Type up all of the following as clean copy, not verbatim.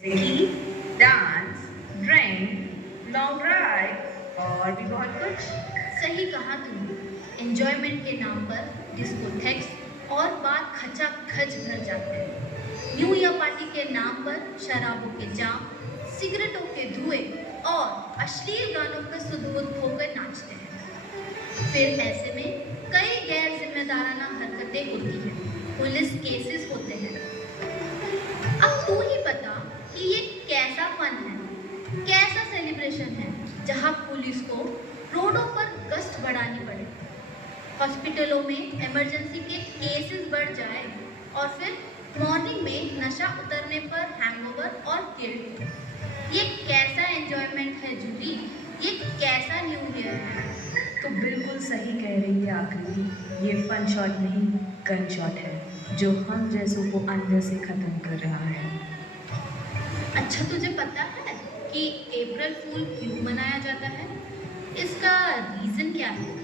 की dance, drink, long drive और भी बहुत कुछ। सही कहा तुमने। एंजॉयमेंट के नाम पर डिस्कोथेक्स और बार खचाखच भर जाते हैं। न्यू ईयर पार्टी के नाम पर शराबों के जाम, सिगरेटों के धुएं और अश्लील गानों पर सुध-बुध होकर नाचते हैं। फिर ऐसे में कई गैर जिम्मेदाराना हरकतें होती हैं, पुलिस केसेस होते हैं। अब तू ही बता कि ये कैसा फन है, कैसा सेलिब्रेशन है, जहाँ पुलिस को रोडों पर गश्त बढ़ानी पड़े, हॉस्पिटलों में इमरजेंसी के केसेस बढ़ जाए और फिर मॉर्निंग में नशा उतरने पर हैंगओवर और गिल्ट। ये कैसा एंजॉयमेंट है जूली? ये कैसा न्यू ईयर है? तो बिल्कुल सही कह रही है आकृति। ये फन शॉट नहीं, गन शॉट है जो हम जैसों को अंदर से खत्म कर रहा है। अच्छा, तुझे पता है कि अप्रैल फूल क्यों मनाया जाता है? इसका रीजन क्या है?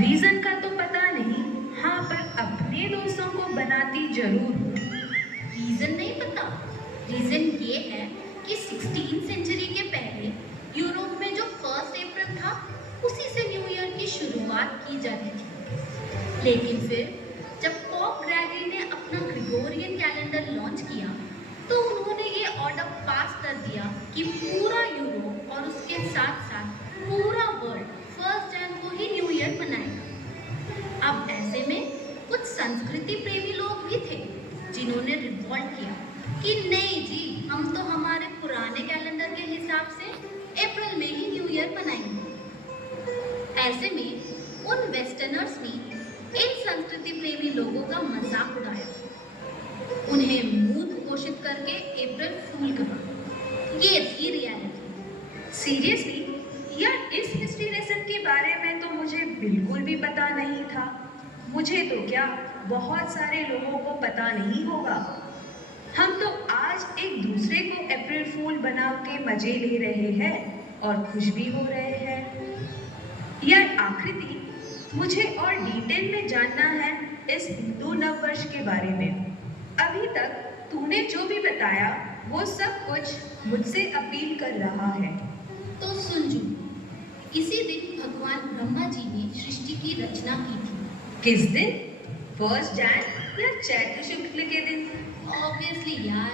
रीजन का तो पता नहीं, हाँ, पर अपने दोस्तों को बनाती जरूर हूँ। रीजन नहीं पता? रीजन ये है कि 16th सेंचुरी के पहले यूरोप में जो 1 अप्रैल था, उसी से न्यू ईयर की शुरुआत की जाती थी। लेकिन फिर जब पोप ग्रेगरी ने अपना ग्रिगोरियन कैलेंडर लॉन्च किया, तो उन्होंने ये ऑर्डर पास कर दिया कि पूरा यूरोप और उसके साथ साथ पूरा वर्ल्ड 1 जन को ही न्यू ईयर मनाएगा। अब ऐसे में कुछ संस्कृति प्रेमी लोग भी थे जिन्होंने रिवॉल्ट किया कि नहीं जी, हम तो हमारे पुराने कैलेंडर के हिसाब से अप्रैल में ही न्यू ईयर मनाएंगे। ऐसे में उन वेस्टर्नर्स ने इन संस्कृति प्रेमी लोगों का मजाक उड़ाया, उन्हें मूर्ख घोषित करके अप्रैल फूल कहा। ये थी रियलिटी। सीरियसली यार, इस हिस्ट्री लेसन के बारे में तो मुझे बिल्कुल भी पता नहीं था। मुझे तो क्या, बहुत सारे लोगों को पता नहीं होगा। हम तो आज एक दूसरे को अप्रैल फूल बना के मजे ले रहे हैं और खुश भी हो रहे हैं। यार आकृति, मुझे और डिटेल में जानना है इस हिंदू नववर्ष के बारे में। अभी तक तूने जो भी बताया वो सब कुछ मुझसे अपील कर रहा है। तो सुन जू, इसी दिन भगवान ब्रह्मा जी ने सृष्टि की रचना की थी। किस दिन? 1 जैन या चैत्र शुक्ल के दिन? ऑब्वियसली यार,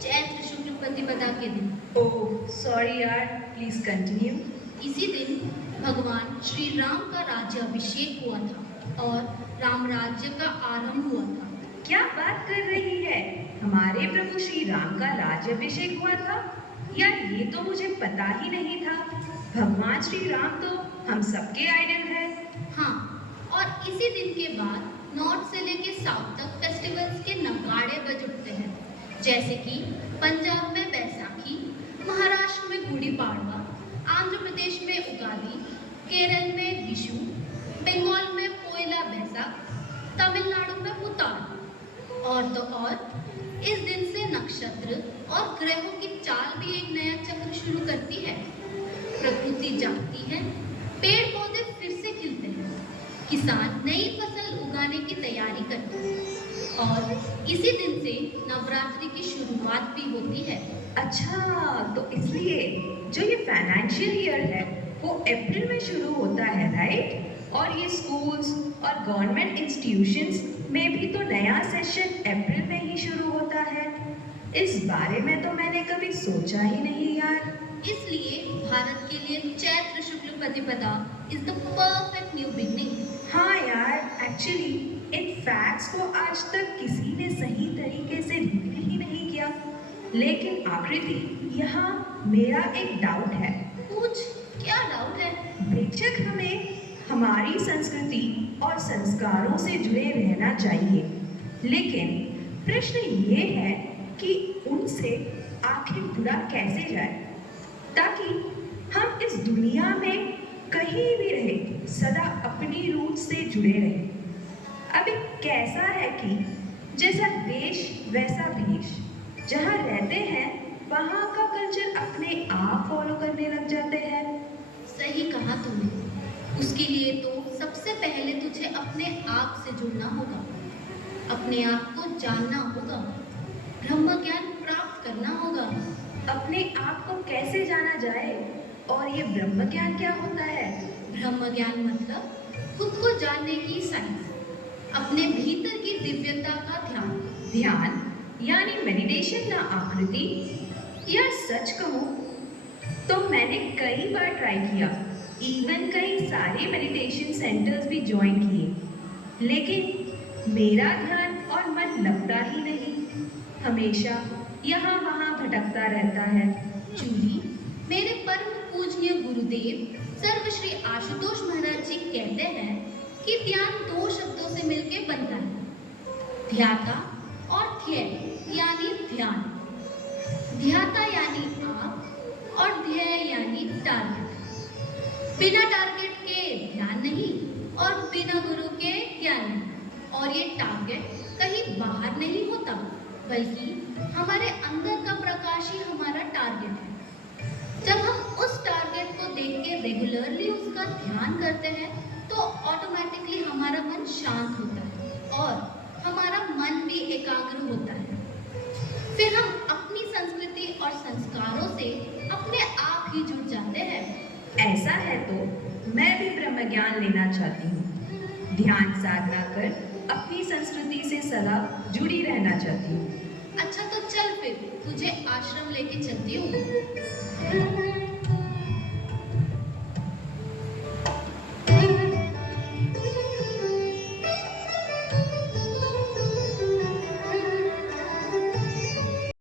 चैत्र शुक्ल प्रतिपदा के दिन। ओह सॉरी यार, प्लीज कंटिन्यू। इसी दिन भगवान श्री राम का राज्याभिषेक हुआ था और राम राज्य का आरंभ हुआ था। क्या बात कर रही है? हमारे प्रभु श्री राम का राज्याभिषेक हुआ था? यार ये तो मुझे पता ही नहीं था। भगवान श्री राम तो हम सबके आइडल हैं। हाँ, और इसी दिन के बाद नॉर्थ से लेके साउथ तक फेस्टिवल्स के नगाड़े बज उठते हैं, जैसे कि पंजाब में बैसाखी, महाराष्ट्र में गुड़ी पाड़वा, आंध्र प्रदेश में उगादी, केरल में विशु, बंगाल में पोइला बैसाख, तमिलनाडु में पुताड़। और तो और इस दिन से नक्षत्र और ग्रहों की चाल भी एक नया चक्र शुरू करती है। प्रकृति जागती है, पेड़ पौधे फिर से खिलते हैं, किसान नई फसल उगाने की तैयारी करते हैं और इसी दिन से नवरात्रि की शुरुआत भी होती है। अच्छा, तो इसलिए जो ये फाइनेंशियल ईयर है वो अप्रैल में शुरू होता है, राइट? और ये स्कूल्स और गवर्नमेंट इंस्टीट्यूशंस में भी तो नया सेशन अप्रैल में ही शुरू होता है। इस बारे में तो मैंने कभी सोचा ही नहीं यार। इसलिए भारत के लिए चैत्र शुक्ल प्रतिपदा is the perfect new beginning. हाँ यार, एक्चुअली इन फैक्ट्स को आज तक किसी ने सही तरीके से रिवील ही नहीं किया। लेकिन आकृति, यहाँ मेरा एक डाउट है। पूछ, क्या डाउट है? बेशक हमें हमारी संस्कृति और संस्कारों से जुड़े रहना चाहिए, लेकिन प्रश्न ये है कि उनसे आखिर जुड़ा कैसे जाए ताकि हम इस दुनिया में कहीं भी रहे सदा अपनी रूट से जुड़े रहें। अब एक कैसा है कि जैसा देश वैसा भेष, जहाँ रहते हैं वहाँ का कल्चर अपने आप फॉलो करने लग जाते हैं। सही कहा तूने। उसके लिए तो सबसे पहले तुझे अपने आप से जुड़ना होगा, अपने आप को जानना होगा, ब्रह्म ज्ञान प्राप्त करना होगा। अपने आप को कैसे जाना जाए और ये ब्रह्म ज्ञान क्या होता है? ब्रह्म ज्ञान मतलब खुद को जानने की साइंस, अपने भीतर की दिव्यता का ध्यान। ध्यान यानी मेडिटेशन ना आकृति? यार सच कहूँ तो मैंने कई बार ट्राई किया, इवन कई सारे मेडिटेशन सेंटर्स भी ज्वाइन किए, लेकिन मेरा ध्यान और मन लगता ही नहीं। हमेशा यहाँ वहाँ भटकता रहता है। जूली, मेरे परम पूजनीय गुरुदेव सर्व श्री आशुतोष महाराज जी कहते हैं कि ध्यान दो शब्दों से मिलकर बनता है, ध्याता और ध्येय यानी ध्यान। ध्याता यानी आप और ध्येय यानी टारगेट। बिना टारगेट के ध्यान नहीं और बिना गुरु के ज्ञान नहीं। और ये टारगेट कहीं बाहर नहीं होता, बल्कि हमारे अंदर का प्रकाश ही हमारा टारगेट है। जब हम उस टारगेट को देख के रेगुलरली उसका ध्यान करते हैं तो ऑटोमेटिकली हमारा मन शांत होता है और हमारा मन भी एकाग्र होता है। फिर हम अपनी संस्कृति और संस्कारों से अपने आप ही जुड़ जाते हैं। ऐसा है तो मैं भी ब्रह्म ज्ञान लेना चाहती हूँ। ध्यान साधना कर अपनी संस्कृति से सदा जुड़ी रहना चाहती हूँ। अच्छा तो चल फिर तुझे आश्रम लेके चलती हूँ।